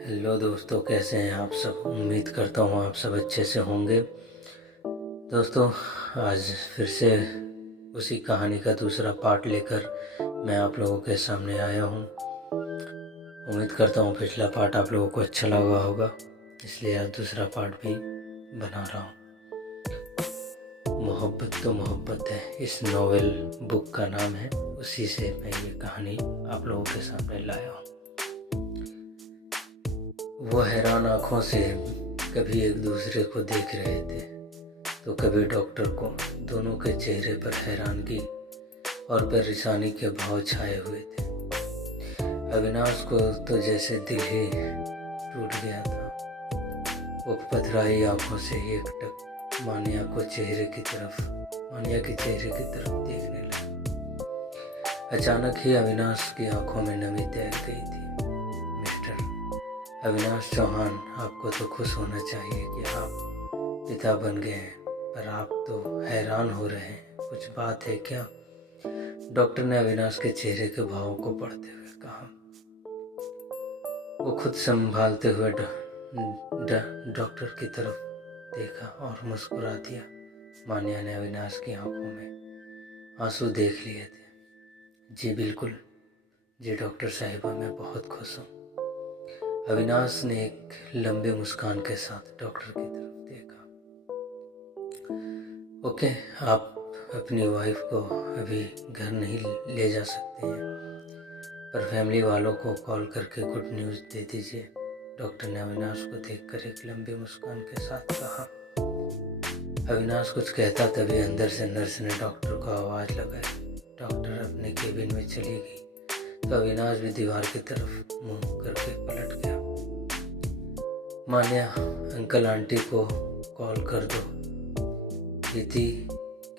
Hello दोस्तों, कैसे हैं आप सब। उम्मीद करता हूँ आप सब अच्छे से होंगे। दोस्तों, आज फिर से उसी कहानी का दूसरा पार्ट लेकर मैं आप लोगों के सामने आया हूँ। उम्मीद करता हूँ पिछला पार्ट आप लोगों को अच्छा लगा होगा, इसलिए आज दूसरा पार्ट भी बना रहा हूँ। मोहब्बत तो मोहब्बत है, इस नॉवेल बुक का नाम है। उसी से मैं ये कहानी आप लोगों के सामने लाया हूँ। वो हैरान आँखों से कभी एक दूसरे को देख रहे थे तो कभी डॉक्टर को। दोनों के चेहरे पर हैरानगी और परेशानी के भाव छाए हुए थे। अविनाश को तो जैसे दिल ही टूट गया था। वो पथराई आँखों से एकटक मानिया के चेहरे की तरफ देखने लगा। अचानक ही अविनाश की आंखों में नमी तैर गई थी। मिस्टर अविनाश चौहान, आपको तो खुश होना चाहिए कि आप पिता बन गए हैं, पर आप तो हैरान हो रहे हैं। कुछ बात है क्या? डॉक्टर ने अविनाश के चेहरे के भावों को पढ़ते हुए कहा। वो खुद संभालते हुए डॉक्टर की तरफ देखा और मुस्कुरा दिया। मान्या ने अविनाश की आंखों में आंसू देख लिए थे। जी बिल्कुल जी डॉक्टर साहिबा, मैं बहुत खुश हूँ। अविनाश ने एक लंबे मुस्कान के साथ डॉक्टर की तरफ देखा। ओके, आप अपनी वाइफ को अभी घर नहीं ले जा सकते हैं, पर फैमिली वालों को कॉल करके गुड न्यूज़ दे दीजिए। डॉक्टर ने अविनाश को देखकर एक लंबी मुस्कान के साथ कहा। अविनाश कुछ कहता तभी अंदर से नर्स ने डॉक्टर को आवाज़ लगाई। डॉक्टर अपने केबिन में चली गई तो अविनाश भी दीवार की तरफ मुंह करके पलट गया। मान्या, अंकल आंटी को कॉल कर दो, प्रीति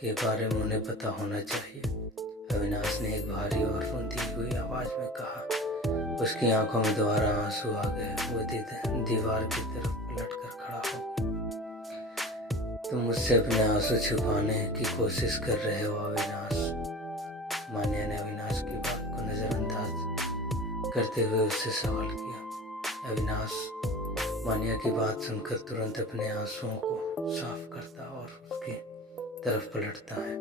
के बारे में उन्हें पता होना चाहिए। अविनाश ने एक भारी और रोती हुई आवाज़ में कहा। उसकी आंखों में दोबारा आंसू आ गए। वो दीवार की तरफ पलट कर खड़ा हो गया। तुम मुझसे अपने आंसू छुपाने की कोशिश कर रहे हो अविनाश। मान्या ने अविनाश की बात को नज़रअंदाज करते हुए उससे सवाल किया। अविनाश मान्या की बात सुनकर तुरंत अपने आंसुओं को साफ करता और उसकी तरफ पलटता है।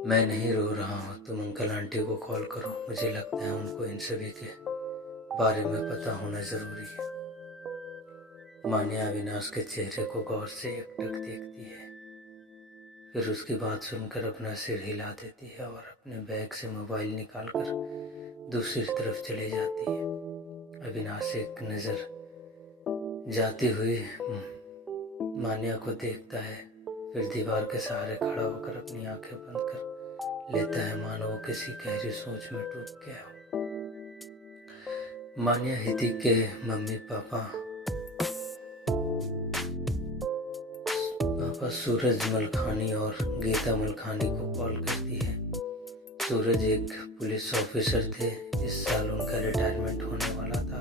मैं नहीं रो रहा हूँ, तुम अंकल आंटी को कॉल करो। मुझे लगता है उनको इन सभी के बारे में पता होना ज़रूरी है। मान्या अविनाश के चेहरे को गौर से एकटक देखती है, फिर उसकी बात सुनकर अपना सिर हिला देती है और अपने बैग से मोबाइल निकालकर दूसरी तरफ चली जाती है। अविनाश एक नज़र जाती हुई मान्या को देखता है, फिर दीवार के सहारे खड़ा होकर अपनी आंखें बंद कर लेता है, मानो वो किसी गहरी सोच में डूब गया हो। मान्या हितिक के मम्मी पापा सूरज मलखानी और गीता मलखानी को कॉल करती है। सूरज एक पुलिस ऑफिसर थे, इस साल उनका रिटायरमेंट होने वाला था।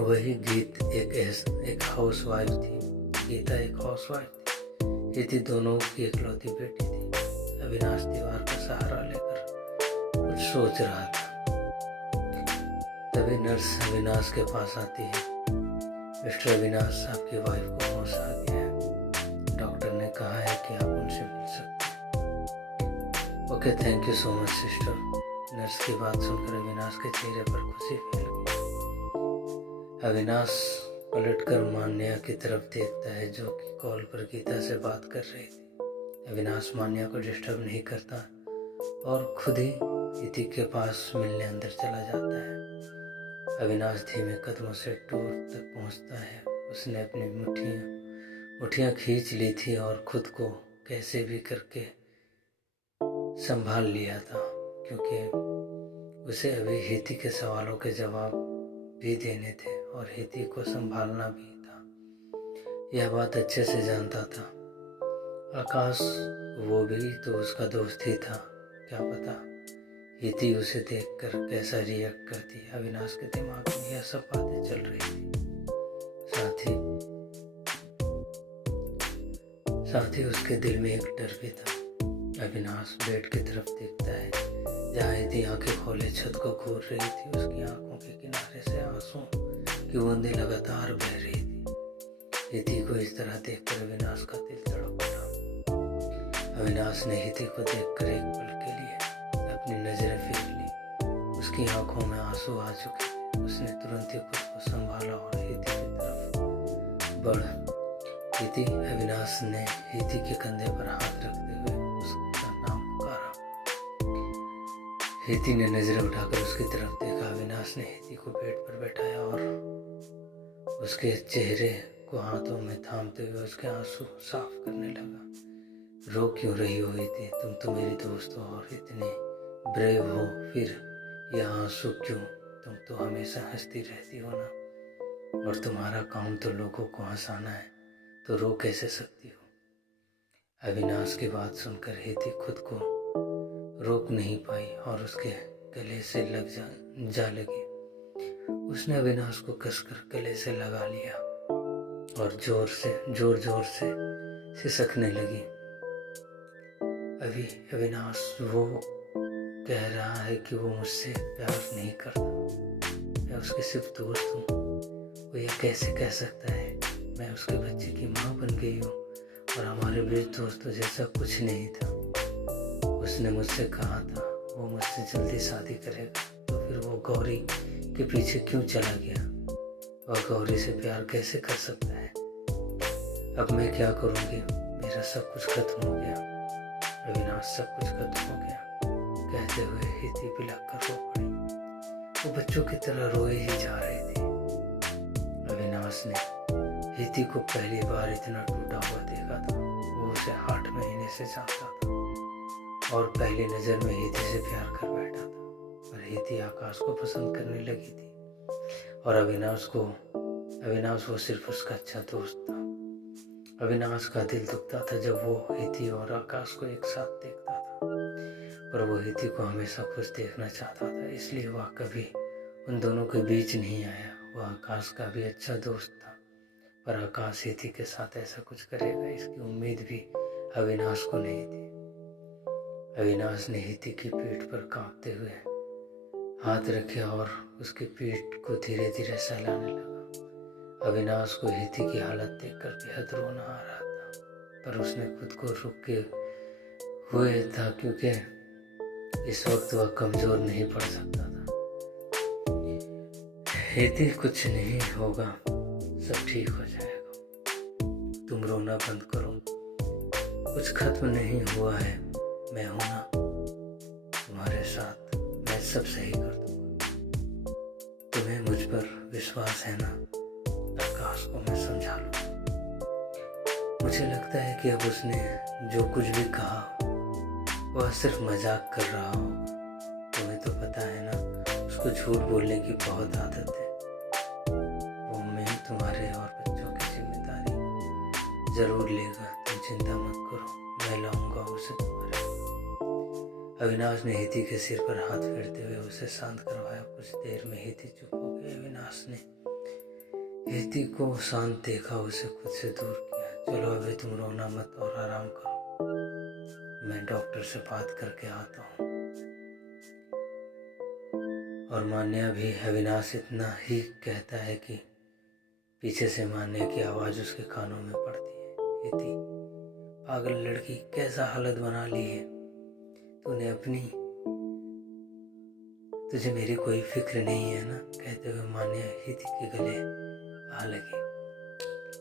वही गीत एक हाउस वाइफ थी। गीता एक हाउस वाइफ थी। हिति दोनों की इकलौती बेटी थी। अविनाश दीवार का सहारा लेकर कुछ सोच रहा था, तभी नर्स अविनाश के पास आती है। मिस्टर अविनाश, आपकी वाइफ को होश आ गया है। डॉक्टर ने कहा है कि आप उनसे मिल सकते हैं। Okay, thank you so much sister. Nurse की बात सुनकर अविनाश के चेहरे पर खुशी फैल गई। अविनाश पलटकर मान्या की तरफ देखता है, जो कि कॉल पर गीता से बात कर रही थी। अविनाश मान्या को डिस्टर्ब नहीं करता और खुद ही हितिक के पास मिलने अंदर चला जाता है। अविनाश धीमे कदमों से डोर तक पहुंचता है। उसने अपनी मुट्ठियाँ खींच ली थी और खुद को कैसे भी करके संभाल लिया था, क्योंकि उसे अभी हिति के सवालों के जवाब भी देने थे और हिति को संभालना भी था। यह बात अच्छे से जानता था आकाश, वो भी तो उसका दोस्त ही था। क्या पता हिति उसे देखकर कैसा रिएक्ट करती। अविनाश के दिमाग में यह सब बातें चल रही थी। साथ ही उसके दिल में एक डर भी था। अविनाश बेड की तरफ देखता है, जहाँ हिति आंखें खोले छत को घूर रही थी। उसकी आंखों के किनारे से की बूंदें लगातार बह रही थी। हिती को इस तरह देखकर अविनाश का दिल तड़प उठा। अविनाश ने हिती को देखकर एक पल के लिए अपनी नजरें फेर ली। उसकी आंखों में आंसू आ चुके थे। उसने तुरंत ही खुद को संभाला और हिती की तरफ बढ़ा। हिती, अविनाश ने हिती के कंधे पर हाथ रखते हुए उसका नाम पुकारा। हिती ने नजरें उठाकर उसकी तरफ देखा। अविनाश ने हिती को बेड पर बैठाया और उसके चेहरे को हाथों में थामते हुए उसके आंसू साफ करने लगा। रो क्यों रही हो हिती? तुम तो मेरी दोस्त हो और इतनी ब्रेव हो, फिर यह आंसू क्यों? तुम तो हमेशा हंसती रहती हो ना, और तुम्हारा काम तो लोगों को हंसाना है, तो रो कैसे सकती हो? अविनाश की बात सुनकर हिती खुद को रोक नहीं पाई और उसके गले से लग जा लगी। उसने अविनाश को कसकर गले से लगा लिया और जोर जोर से सिसकने लगी। अविनाश, वो कह रहा है कि वो मुझसे प्यार नहीं करता, मैं उसकी सिर्फ दोस्त हूँ। वो ये कैसे कह सकता है? मैं उसके बच्चे की माँ बन गई हूँ और हमारे बीच दोस्तों जैसा कुछ नहीं था। उसने मुझसे कहा था वो मुझसे जल्दी शादी करेगा, तो फिर वो गौरी के पीछे क्यों चला गया? वह गौरी से प्यार कैसे कर सकता है? अब मैं क्या करूँगी? मेरा सब कुछ खत्म हो गया अविनाश, सब कुछ खत्म हो गया। कहते हुए हिती बिलख कर रो पड़ी। वो बच्चों की तरह रोए ही जा रही थी। अविनाश ने हिती को पहली बार इतना टूटा हुआ देखा था। वो उसे 8 महीने से जानता था और पहली नज़र में हिती से प्यार कर बैठा था। पर हिती आकाश को पसंद करने लगी थी और अविनाश वो सिर्फ उसका अच्छा दोस्त था। अविनाश का दिल दुखता था जब वो हिती और आकाश को एक साथ देखता था, पर वो हिती को हमेशा खुश देखना चाहता था, इसलिए वह कभी उन दोनों के बीच नहीं आया। वह आकाश का भी अच्छा दोस्त था, पर आकाश हिती के साथ ऐसा कुछ करेगा इसकी उम्मीद भी अविनाश को नहीं थी। अविनाश ने हिती की पीठ पर कांपते हुए हाथ रखे और उसकी पीठ को धीरे धीरे सहलाने लगा। अविनाश को हिती की हालत देखकर बेहद रोना आ रहा था, पर उसने खुद को रुके हुए था क्योंकि इस वक्त वह कमजोर नहीं पड़ सकता था। हिती, कुछ नहीं होगा, सब ठीक हो जाएगा, तुम रोना बंद करो, कुछ खत्म नहीं हुआ है, मैं हूं ना तुम्हारे साथ, मैं सब सही कर दूंगा। तुम्हें मुझ पर विश्वास है ना? आकाश को मैं समझा लूं। मुझे लगता है कि अब उसने जो कुछ भी कहा वह सिर्फ मजाक कर रहा होगा। तुम्हें तो पता है ना, उसको झूठ बोलने की बहुत आदत है। वो मैं तुम्हारे और बच्चों की जिम्मेदारी जरूर लेगा, तुम चिंता मत करो, मैं लाऊंगा उसे तुम्हारे। अविनाश ने हिती के सिर पर हाथ फेरते हुए उसे शांत करवाया। कुछ देर में हिती चुप हो गई। अविनाश ने हिती को शांत देखा, उसे खुद से दूर किया। चलो अभी तुम रोना मत और आराम करो, मैं डॉक्टर से बात करके आता हूँ। और मान्या भी। अविनाश इतना ही कहता है कि पीछे से मान्या की आवाज़ उसके कानों में पड़ती है। हिती, पागल लड़की, कैसा हालत बना ली है तूने अपनी, तुझे मेरी कोई फिक्र नहीं है ना? कहते हुए मान्या हिती के गले आ लगी।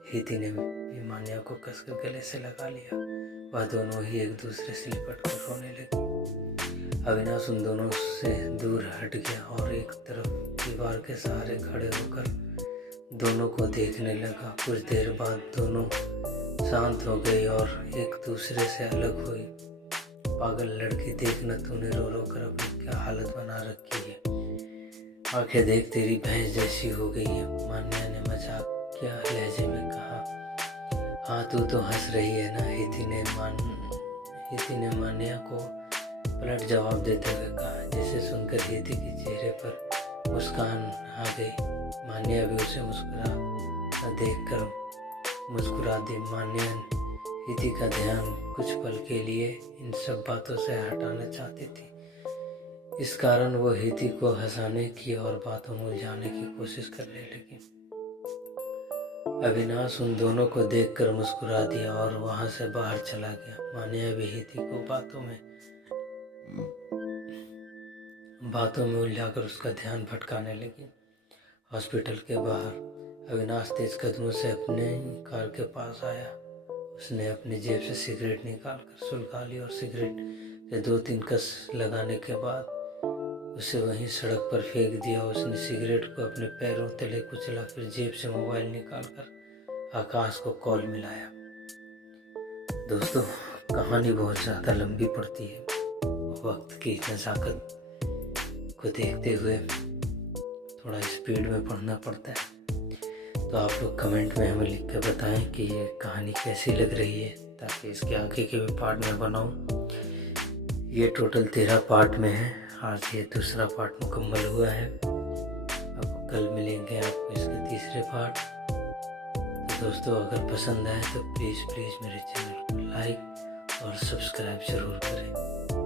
हिती ने भी मान्या को कसकर गले से लगा लिया। वह दोनों ही एक दूसरे से लिपट कर रोने लगी। अविनाश उन दोनों से दूर हट गया और एक तरफ दीवार के सहारे खड़े होकर दोनों को देखने लगा। कुछ देर बाद दोनों शांत हो गई और एक दूसरे से अलग हुई। पागल लड़की, देखना तूने रो रो कर अपनी क्या हालत बना रखी है, आंखें देख तेरी भैंस जैसी हो गई है, मान्या ने मजाकिया लहजे में कहा। हाँ तू तो हंस रही है ना? हिती ने मान्या को पलट जवाब देते हुए कहा, जिसे सुनकर हिती के चेहरे पर मुस्कान आ गई। मान्या भी उसे मुस्कुरा दी। मान्या हिती का ध्यान कुछ पल के लिए इन सब बातों से हटाना चाहती थी। इस कारण वो हिती को हंसाने की और बातों में उलझाने की कोशिश करने लगी। अविनाश उन दोनों को देखकर मुस्कुरा दिया और वहां से बाहर चला गया। मान्या विहिति को बातों में उलझाकर उसका ध्यान भटकाने लगी। हॉस्पिटल के बाहर अविनाश तेज कदमों से अपने कार के पास आया। उसने अपनी जेब से सिगरेट निकालकर सुलगा ली और सिगरेट के 2-3 कस लगाने के बाद उसे वहीं सड़क पर फेंक दिया। उसने सिगरेट को अपने पैरों तले कुचला, फिर जेब से मोबाइल निकालकर आकाश को कॉल मिलाया। दोस्तों, कहानी बहुत ज़्यादा लंबी पड़ती है। वक्त की नज़ाकत को देखते हुए थोड़ा स्पीड में पढ़ना पड़ता है। तो आप लोग कमेंट में हमें लिख के बताएं कि ये कहानी कैसी लग रही है, ताकि इसके आगे के भी पार्ट में बनाऊं। ये टोटल 13 पार्ट में है। आज ये दूसरा पार्ट मुकम्मल हुआ है। अब कल मिलेंगे आपको इसके तीसरे पार्ट। तो दोस्तों, अगर पसंद आए तो प्लीज़ मेरे चैनल को लाइक और सब्सक्राइब ज़रूर करें।